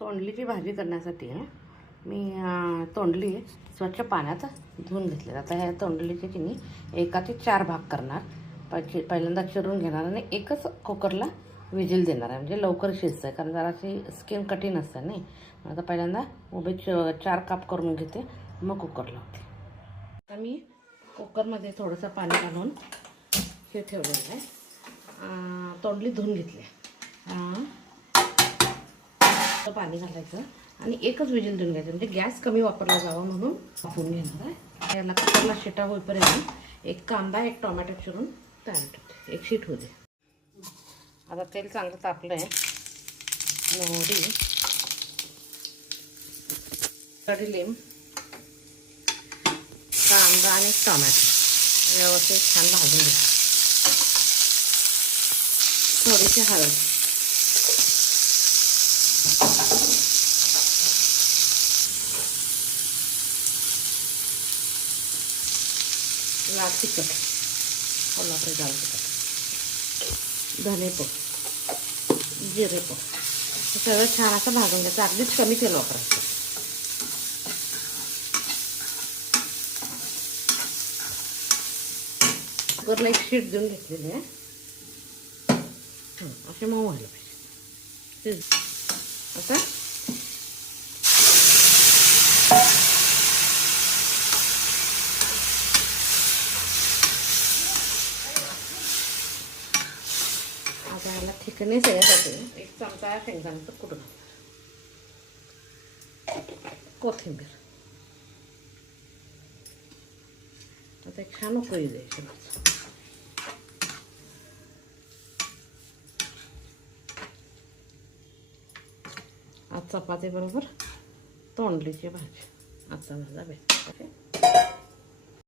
तोंडलीची भाजी करण्यासाठी मी तोंडली स्वच्छ पाण्यात धुवून घेतले आता ह्या तोंडलीचे की नाही एकाचे चार भाग करणार. पहि पहिल्यांदा चिरून घेणार आणि एकच कुकरला विजिल देणार आहे. म्हणजे लवकर शिजतं आहे कारण जराशी स्किन कठीण असते नाही आता पहिल्यांदा उभे च चार काप करून घेते मग कुकर लावते. आता मी कुकरमध्ये थोडंसं पाणी घालून हे ठेवलेलं आहे. तोंडली धुवून घेतली पाणी घालायचं आणि एकच विजन देऊन घ्यायचं. म्हणजे गॅस कमी वापरला जावा म्हणून वापरून घेणार आहे. याला कुकरला शिटा होईपर्यंत एक कांदा एक टोमॅटो चिरून तयार ठेवते. एक शीट होऊ दे. आता तेल चांगलं तापलं आहे मोहरी कडीलिंब कांदा आणि टोमॅटो व्यवस्थित छान भाजून घ्या. थोडीशी हळद. लाल तिखट. कोल्हापुरी लाल तिखट. धने पण जिरे पण हे सगळं छान असं भाजून घ्यायचं. अगदीच कमी तेल वापरायचं. कुकरला एक शीट देऊन घेतलेली आहे. असे मऊ व्हायला पाहिजे. शिज. आता आता ह्याला थिकनेस सगळ्यासाठी. एक चमचा शेंगदाण्याचं कुठून कोथिंबीर. आता एक छान उकळी द्यायची मग. आज चपाती बरोबर तोंडलीची भाजी. आता माझा बेट ओके?